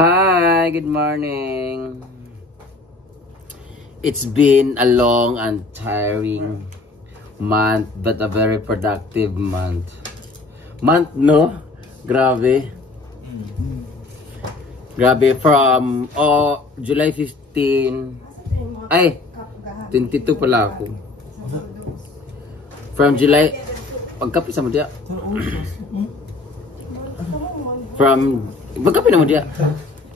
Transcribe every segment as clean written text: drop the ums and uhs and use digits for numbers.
Hi, good morning. It's been a long and tiring month, but a very productive month. No? Grabe. Grabe, from July 15. Ay, 22 pala ako. From July, pagkapi sa mo diya. Pagkapi na mo diya.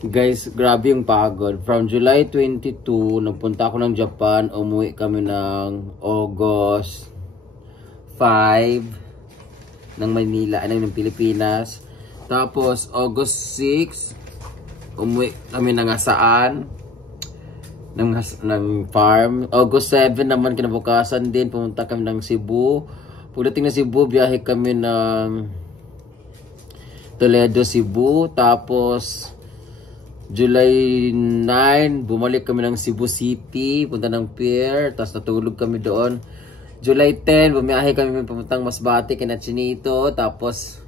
Guys, grabe yung pagod. From July 22, nagpunta ako ng Japan. Umuwi kami ng August 5 ng Manila, ng Pilipinas. Tapos, August 6, umuwi kami ng Asaan, ng farm. August 7 naman, kinabukasan din, pumunta kami ng Cebu. Pagdating na Cebu, biyahe kami ng Toledo, Cebu. Tapos, July 9, bumalik kami ng Cebu City, punta ng pier, tapos natulog kami doon. July 10, bumiyahe kami papuntang Masbate, kina Chinito, tapos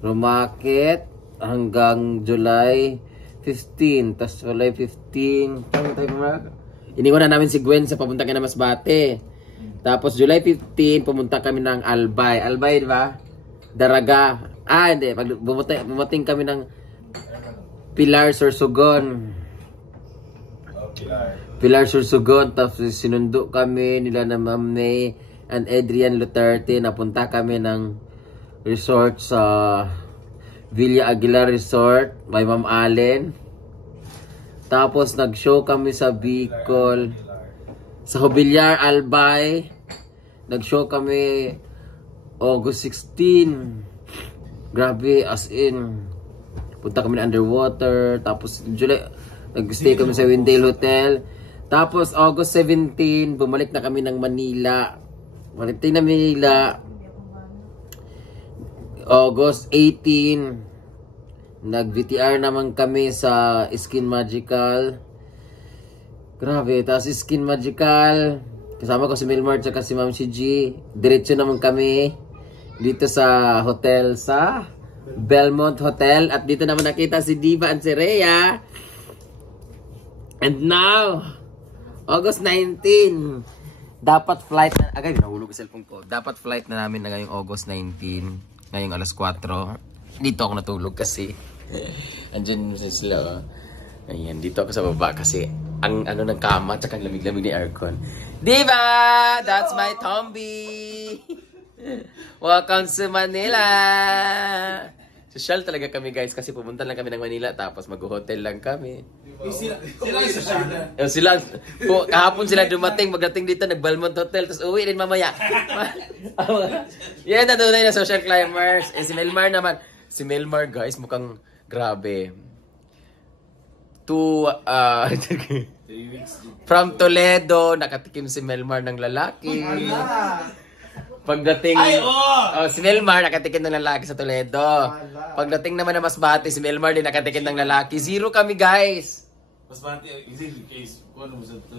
rumakit hanggang July 15. Tapos July 15, iniwan na namin si Gwen sa papunta kina Masbate. Tapos July 15, pumunta kami ng Albay. Albay, di ba? Daraga. Hindi. Bumating kami ng Pilar, Sorsogon. Pilar, Sorsogon. Tapos sinundo kami nila na Ma'am May and Adrian Luterte. Napunta kami ng resort sa Villa Aguilar Resort by Ma'am Allen. Tapos nag-show kami sa Bicol, sa Hobilyar, Albay. Nag-show kami August 16. Grabe, as in, punta kami na underwater. Tapos July, nag-stay kami sa Windale Hotel. Tapos August 17, bumalik na kami ng Manila. Bumalik na Manila. August 18, nag-VTR naman kami sa Skin Magical. Grabe, tapos Skin Magical, kasama ko si Milmar at si Ma'am si G. Diretso naman kami dito sa hotel sa Belmont Hotel. At dito naman nakita si Diva and si Rhea. And now, August 19, dapat flight na, agay, nahulog ang cellphone ko. Dapat flight na namin na ngayong August 19, ngayong alas 4. Dito ako natulog kasi andyan sila. Ayan, dito ako sa baba kasi ang ano ng kama at ang lamig-lamig ni aircon. Diva! That's my Tombi! Welcome to Manila! Social talaga kami guys kasi pumunta lang kami ng Manila tapos mag-hotel lang kami. Sila yung social. Kahapon sila dumating, magdating dito nag-Belmont Hotel tapos uwi din mamaya. Yan na doon na social climbers. Si Melmar naman. Si Melmar guys mukhang grabe. From Toledo, nakatikim si Melmar ng lalaki. Pagdating, si Melmar nakatikim ng lalaki sa Toledo. Pagdating naman na Masbate, si Melmar din nakatikim ng lalaki. 0 kami guys. Masbate, case, ano mo sa ito?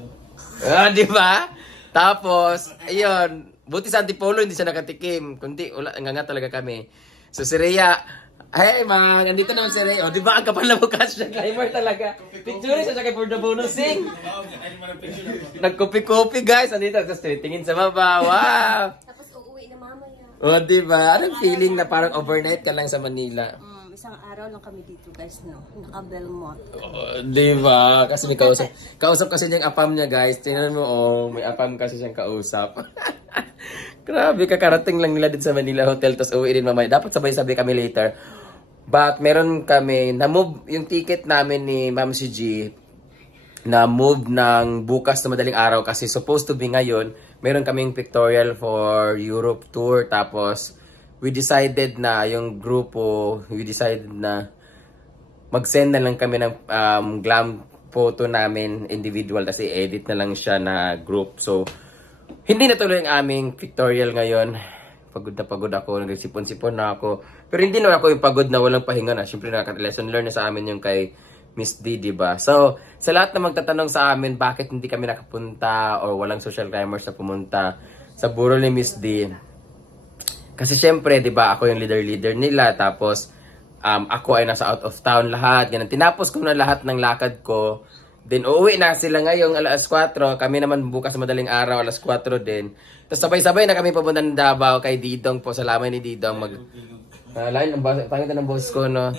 Di ba? Tapos, ayun, buti sa Antipolo hindi siya nakatikim. Kundi, nga talaga kami. So si Rhea, hey man, nandito naman si Rhea. Di ba ang kapal na bukas siya? Climber talaga. Picture siya kay for the bonusing. Nagkopi-kopi guys. Nandito, tapos tingin sa baba. Wow. Di ba? Anong feeling na parang overnight ka lang sa Manila? Isang araw lang kami dito guys, no? Naka-Belmont. Di ba? Kasi may kausap. Kausap kasi niyang apam niya guys. Tingnan mo, may apam kasi siyang kausap. Grabe, kakarating lang nila din sa Manila Hotel. Tapos uwi din mamaya. Dapat sabay-sabay kami later. But meron kami, na-move yung ticket namin ni Ma'am si G. Na-move ng bukas na madaling araw. Kasi supposed to be ngayon, meron kaming pictorial for Europe tour. Tapos, we decided na yung grupo, na mag-send na lang kami ng glam photo namin individual kasi edit na lang siya na group. So, hindi natuloy ang aming pictorial ngayon. Pagod ako, nagsipon-sipon na ako. Pero hindi na ako yung pagod na walang pahinga na. Siyempre lesson learn na sa amin yung kay Miss D, diba? So, sa lahat na magtatanong sa amin bakit hindi kami nakapunta o walang social climbers na pumunta sa burol ni Miss D. Kasi syempre, 'di ba, ako yung leader nila, tapos ako ay nasa out of town lahat. Ganun. Tinapos ko na lahat ng lakad ko. Then uuwi na sila ngayong alas 4. Kami naman bukas madaling araw, alas 4 din. Tapos sabay-sabay na kami papunta ng Davao kay Didong po. Salamat ni Didong. Lain, pangit ng boss ko, no?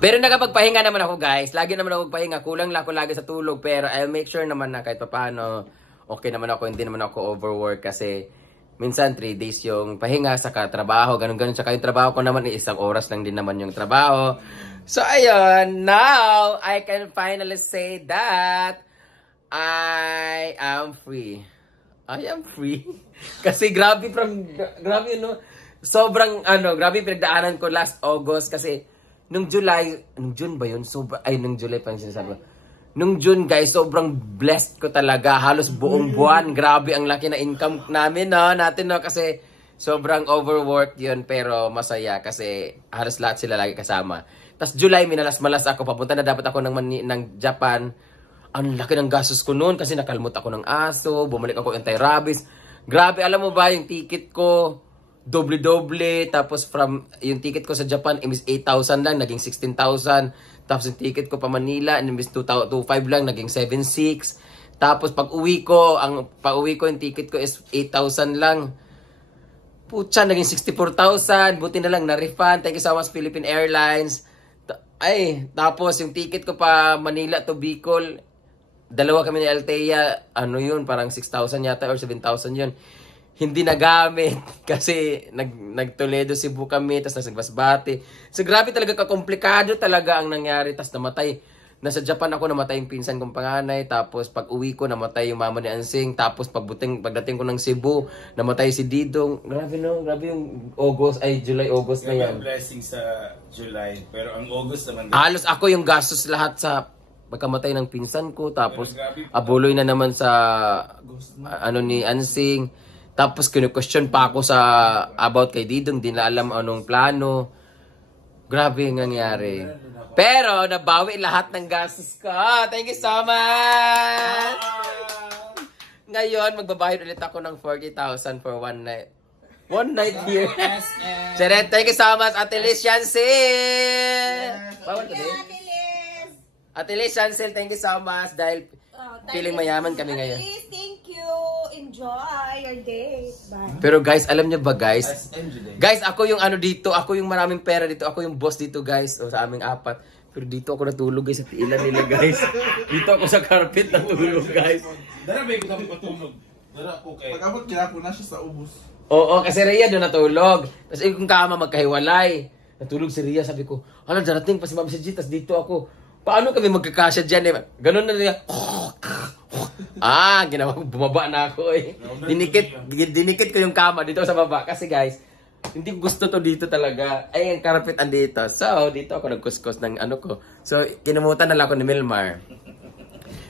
Pero nakapagpahinga naman ako, guys. Lagi naman ako magpahinga. Kulang lang ako lagi sa tulog. Pero I'll make sure naman na kahit paano, okay naman ako. Hindi naman ako overwork kasi minsan 3 days yung pahinga sa trabaho, ganun-ganun. Tsaka yung trabaho ko naman, 1 oras lang din naman yung trabaho. So, ayun. Now, I can finally say that I am free. I am free. Kasi grabe no? Sobrang, grabe pinagdaanan ko last August. Kasi, nung June ba yun? Nung July pa yung sinasabi ko. Nung June, guys, sobrang blessed ko talaga. Halos buong buwan. Grabe ang laki na income namin, no? Kasi sobrang overworked yun. Pero masaya kasi halos lahat sila lagi kasama. Tapos July, minalas-malas ako. Papunta na dapat ako ng Japan. Ang laki ng gastos ko noon kasi nakalmot ako ng aso. Bumalik ako anti-rabies. Grabe, alam mo ba, yung ticket ko, doble-doble. Tapos yung ticket ko sa Japan, imbis 8,000 lang, naging 16,000. Tapos yung ticket ko pa Manila, imbis 2,500 lang, naging 7,600. Tapos pag uwi ko yung ticket ko is 8,000 lang. Putya, naging 64,000. Buti na lang na-refund. Thank you so much, Philippine Airlines. Tapos yung ticket ko pa Manila to Bicol, dalawa kami ni Althea, yun, parang 6,000 yata or 7,000 yun. Hindi nagamit kasi nag-Toledo, Cebu kami, tapos nag-Basbate. So grabe talaga, kakomplikado talaga ang nangyari. Tapos namatay. Nasa Japan ako, namatay yung pinsan kong panganay. Tapos pag uwi ko, namatay yung mama ni Ansing. Tapos pagdating ko ng Cebu, namatay si Didong. Grabe no, grabe yung July, August na yan. Blessing sa July, pero ang August naman. Halos ako yung gastos lahat sa pagkamatay ng pinsan ko. Tapos abuloy na naman sa ni Ansing. Tapos kinu-question pa ako about kay Didong, di na alam anong plano. Grabe yung nangyari. Pero nabawi lahat ng gastos ko. Thank you so much! Ngayon, magbabayad ulit ako ng 40,000 for one night. One night here. Charet, thank you so much, Ate Liz Yancel! Ate Liz Yancel, thank you so much dahil feeling mayaman kami ngayon. Thank you. Enjoy your day. Bye. Pero guys, alam niyo ba guys? Guys, ako yung dito, ako yung maraming pera dito, ako yung boss dito guys, sa aming 4. Pero dito ako natulog guys sa tiilan nila guys. Dito ako sa carpet natulog guys. Dara ba kami patulog? Dara po kay. Pag-abot kaya po na siya sa ubos. Oo, kasi Rhea doon natulog. Tapos yung kama magkahiwalay. Natulog si Rhea, sabi ko, hala, darating pa si Ma'am G, tapos dito ako. Paano kami magkakasya dyan eh? Ganun na niya. Ginawa ko, bumaba na ako eh. Dinikit ko yung kama dito sa baba. Kasi guys, hindi gusto to dito talaga. Ay, ang carpet andito. So, dito ako nagkuskus ng ko. So, kinumutan na lang ako ni Milmar.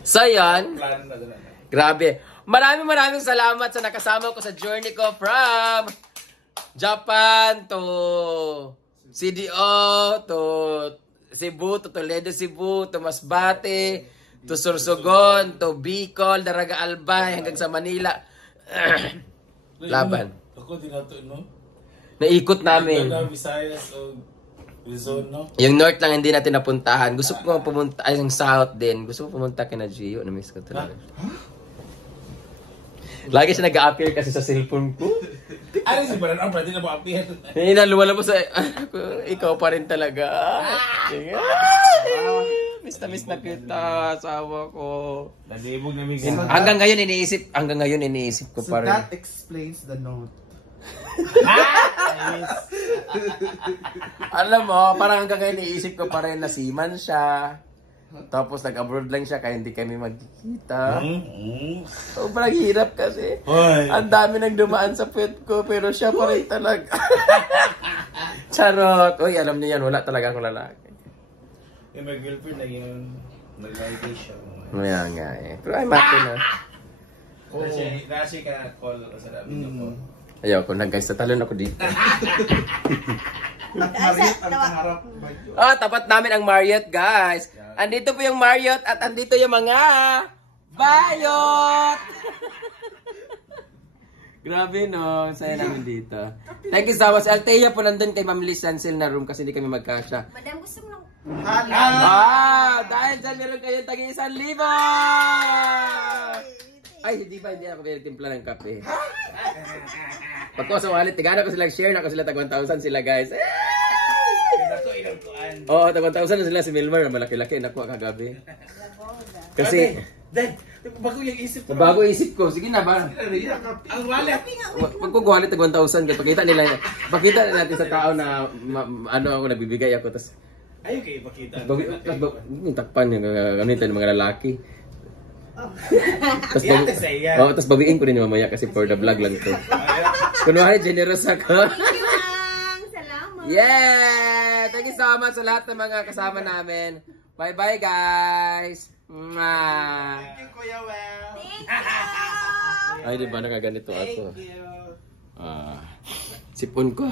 So, yan. Grabe. Maraming salamat sa nakasama ko sa journey ko from Japan to CDO to Cebu, to Toledo, Cebu, to Masbate, to Sorsogon, to Bicol, Daraga Albay, hanggang sa Manila. Laban. Ako din nato, no? Naikot namin. Visayas o Luzon, no? Yung North lang hindi natin napuntahan. Gusto ko pumunta, yung South din. Gusto ko pumunta kina Gio. Na-miss ko talaga. Lagi siya nag-a-appear kasi sa cellphone ko. Ano si Baran? Ang pwede na ma-appear. Lumalabas sa... ikaw pa rin talaga. Miss na kita, asawa ko. Nalibog na minsan. Hanggang ngayon iniisip ko pa rin. So that explains the note. Alam mo, parang hanggang ngayon iniisip ko pa rin na seaman siya. Tapos nag-abroad lang siya kaya hindi kami magkikita. Sobrang hirap kasi. Ang dami nang dumaan sa puwet ko pero siya pa rin talaga. Charot. Uy, alam niyo yan, wala talaga akong lalaki. May girlfriend na yun. Nag-live siya. Kaya nga eh. Pero I'm happy na. Nasi ka call sa dami ko. Ayoko na guys, tatalon ako dito. Marriott ang pangarap. Tapat namin ang Marriott guys. Andito po yung Marriott at andito yung mga bayot. Grabe no, saya namin dito. Thank you so much. Althea po nandun kay Ma'am Liz Sancil na room kasi hindi kami magkasya. Madam, gusto mo lang. Dahil dyan meron kayo tagi 1,000! Ay, hindi ako pinagtimpla ng kape. Pag ko sa wallet, tigana ko silang share, na ko sila tag 1,000 sila guys. Ako ilang kuan. Oo, tag 1,000 na sila si Milmar, malaki-laki, nakuha kagabi. Kasi, Dad, bago yung isip ko. bago isip ko, sige na ba? Ang wallet. Pag ko wallet tag 1,000, pakita natin sa tao na ano ako, nagbibigay ako, tas Ayaw kayo ipakita. takpan yung gamitin ng mga lalaki. Yate sa iya. Tas bawiin ko rin yung mamaya kasi for the vlog lang to. Kunwari, generous ako. Salamat. Yeah! Thank you so much sa lahat ng mga kasama namin. Bye-bye, guys! Mwah! Thank you, Kuya Well. Thank you. Ay, di ba nakaganito ako? Thank you. Sipon ko.